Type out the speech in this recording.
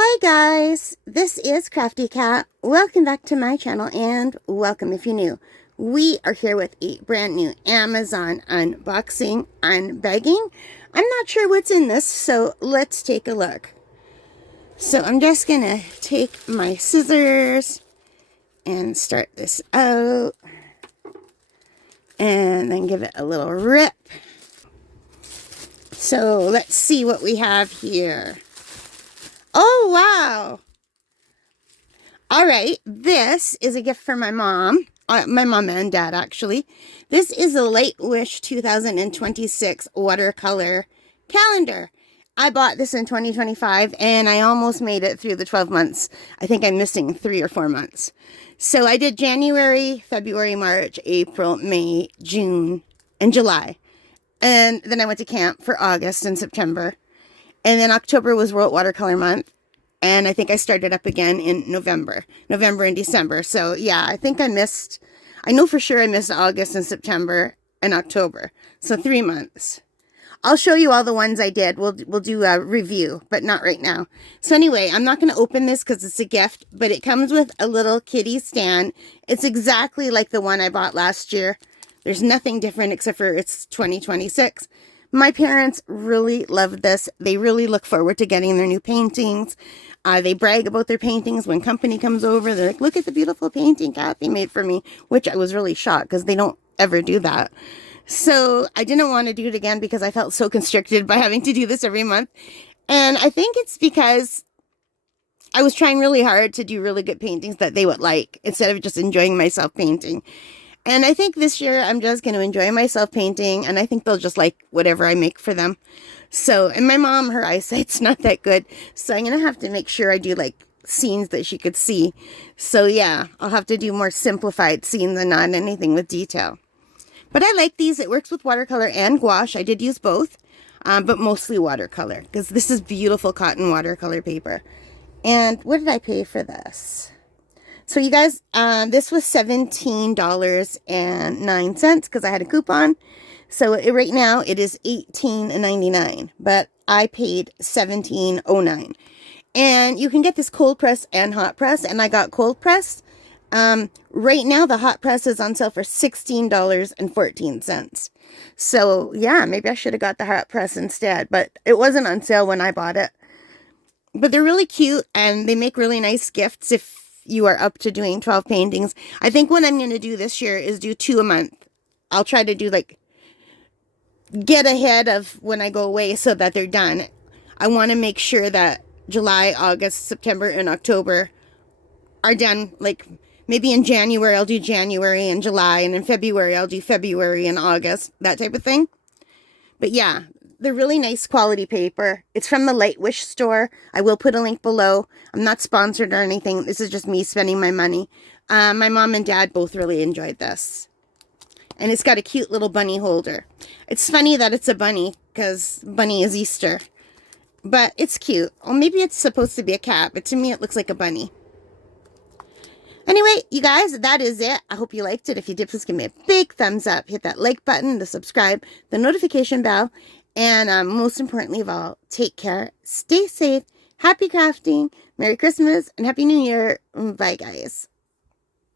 Hi guys, this is Crafty Cat. Welcome back to my channel and welcome if you're new. We are here with a brand new Amazon unboxing, unbagging. I'm not sure what's in this, so let's take a look. So I'm just gonna take my scissors and start this out and then give it a little rip. So let's see what we have here. Oh, wow. All right. This is a gift for my mom. My mom and dad, actually. This is a Lightwish 2026 watercolor calendar. I bought this in 2025, and I almost made it through the 12 months. I think I'm missing 3 or 4 months. So I did January, February, March, April, May, June, and July. And then I went to camp for August and September. And then October was World Watercolor Month. And I think I started up again in November and December. So yeah, I think I know for sure I missed August and September and October. So 3 months. I'll show you all the ones I did. We'll do a review, but not right now. So anyway, I'm not going to open this because it's a gift, but it comes with a little kitty stand. It's exactly like the one I bought last year. There's nothing different except for it's 2026. My parents really love this. They really look forward to getting their new paintings. They brag about their paintings when company comes over. They're like, look at the beautiful painting Kathy made for me, which I was really shocked because they don't ever do that. So I didn't want to do it again because I felt so constricted by having to do this every month. And I think it's because I was trying really hard to do really good paintings that they would like instead of just enjoying myself painting. And I think this year I'm just going to enjoy myself painting, and I think they'll just like whatever I make for them. So, and my mom, her eyesight's not that good, so I'm going to have to make sure I do like scenes that she could see. So yeah, I'll have to do more simplified scenes and not anything with detail. But I like these. It works with watercolor and gouache. I did use both, but mostly watercolor because this is beautiful cotton watercolor paper. And what did I pay for this? So you guys, this was $17.09 because I had a coupon. So right now it is $18.99, but I paid $17.09. And you can get this cold press and hot press, and I got cold press. Right now the hot press is on sale for $16.14. So yeah, maybe I should have got the hot press instead, but it wasn't on sale when I bought it. But they're really cute, and they make really nice gifts if you are up to doing 12 paintings. I think what I'm going to do this year is do 2 a month. I'll try to do get ahead of when I go away so that they're done. I want to make sure that July, August, September, and October are done. Maybe in January, I'll do January and July, and in February, I'll do February and August, that type of thing. But yeah, they're really nice quality paper. It's from the Lightwish store. I will put a link below. I'm not sponsored or anything. This is just me spending my money. My mom and dad both really enjoyed this. And it's got a cute little bunny holder. It's funny that it's a bunny because bunny is Easter. But it's cute. Or maybe it's supposed to be a cat, but to me it looks like a bunny. Anyway, you guys, that is it. I hope you liked it. If you did, please give me a big thumbs up. Hit that like button, the subscribe, the notification bell. And most importantly of all, take care, stay safe, happy crafting, Merry Christmas, and Happy New Year. Bye, guys.